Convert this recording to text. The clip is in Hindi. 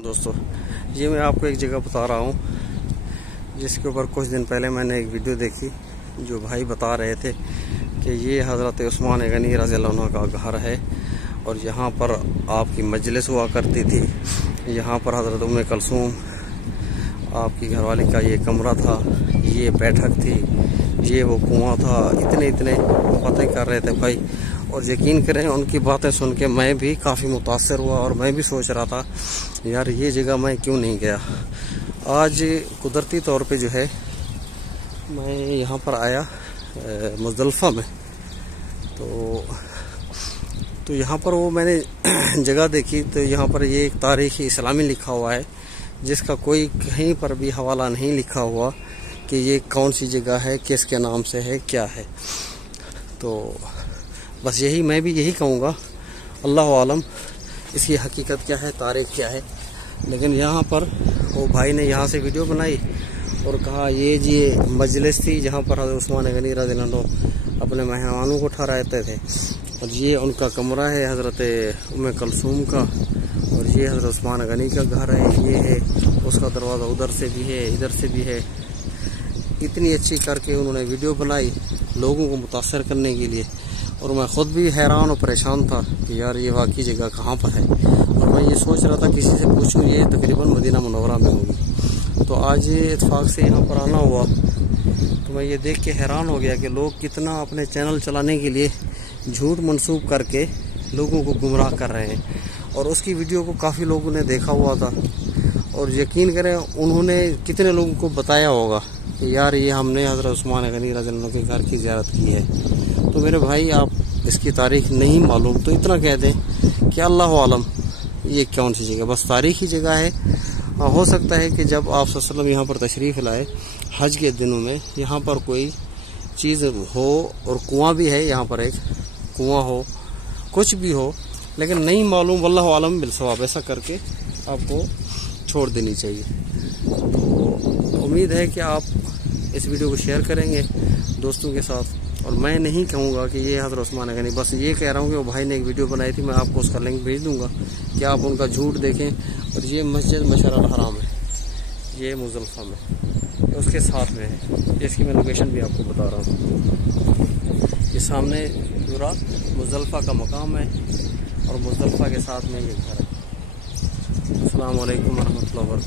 दोस्तों, ये मैं आपको एक जगह बता रहा हूँ जिसके ऊपर कुछ दिन पहले मैंने एक वीडियो देखी। जो भाई बता रहे थे कि ये हज़रत उस्मान गनी रज़ियल्लाहु अन्हु का घर है और यहाँ पर आपकी मजलिस हुआ करती थी। यहाँ पर हज़रत उम्मे कुलसूम आपकी घरवाली का ये कमरा था, ये बैठक थी, ये वो कुआं था। इतने बातें कर रहे थे भाई, और यकीन करें उनकी बातें सुन के मैं भी काफ़ी मुतासर हुआ और मैं भी सोच रहा था यार ये जगह मैं क्यों नहीं गया। आज कुदरती तौर पे जो है मैं यहाँ पर आया मुज़दलिफ़ा में, तो यहाँ पर वो मैंने जगह देखी तो यहाँ पर ये एक तारीख़ इस्लामी लिखा हुआ है जिसका कोई कहीं पर भी हवाला नहीं लिखा हुआ कि ये कौन सी जगह है, किसके नाम से है, क्या है। तो बस यही मैं भी यही कहूँगा, अल्लाह आलम इसकी हकीकत क्या है, तारीख़ क्या है। लेकिन यहाँ पर वो भाई ने यहाँ से वीडियो बनाई और कहा ये मजलिस थी जहाँ पर हज़रत उस्मान गनी रज़ियल्लाहु अन्हु अपने मेहमानों को ठहराते थे, और ये उनका कमरा है हज़रत उम्मे कुलसूम का, और ये हज़रत उस्मान गनी का घर है। ये है उसका दरवाज़ा, उधर से भी है, इधर से भी है। इतनी अच्छी करके उन्होंने वीडियो बनाई लोगों को मुतासर करने के लिए, और मैं ख़ुद भी हैरान और परेशान था कि यार ये वाकई जगह कहाँ पर है। और मैं ये सोच रहा था किसी से पूछूं, ये तकरीबन मदीना मुनव्वरा में होगी। तो आज इत्तेफाक से यहाँ पर आना हुआ तो मैं ये देख के हैरान हो गया कि लोग कितना अपने चैनल चलाने के लिए झूठ मंसूब करके लोगों को गुमराह कर रहे हैं। और उसकी वीडियो को काफ़ी लोगों ने देखा हुआ था, और यकीन करें उन्होंने कितने लोगों को बताया होगा कि यार ये हमने हज़रत उस्मान गनी रज़ियल्लाहु अन्हु के घर की ज़ियारत की है। तो मेरे भाई आप इसकी तारीख़ नहीं मालूम तो इतना कह दें कि अल्लाह आलम ये कौन सी जगह, बस तारीख़ी जगह है। हो सकता है कि जब आप सल्लल्लाहु अलैहि वसल्लम यहाँ पर तशरीफ़ लाए हज के दिनों में, यहाँ पर कोई चीज़ हो, और कुआं भी है यहाँ पर, एक कुआं हो, कुछ भी हो, लेकिन नहीं मालूम, वल्लाहु आलम बिलसवाब। ऐसा करके आपको छोड़ देनी चाहिए। तो उम्मीद है कि आप इस वीडियो को शेयर करेंगे दोस्तों के साथ। और मैं नहीं कहूँगा कि ये हज़रत उस्मान गनी, बस ये कह रहा हूँ कि वो भाई ने एक वीडियो बनाई थी, मैं आपको उसका लिंक भेज दूँगा कि आप उनका झूठ देखें। और ये मस्जिद मशअरुल हराम है, ये मुज़दलिफ़ा में, उसके साथ में है, इसकी मैं लोकेशन भी आपको बता रहा हूँ। ये सामने पूरा मुज़दलिफ़ा का मकाम है और मुज़दलिफ़ा के साथ में ये घर है। अस्सलामु अलैकुम वरहमतुल्लाहि वबरकातुहू।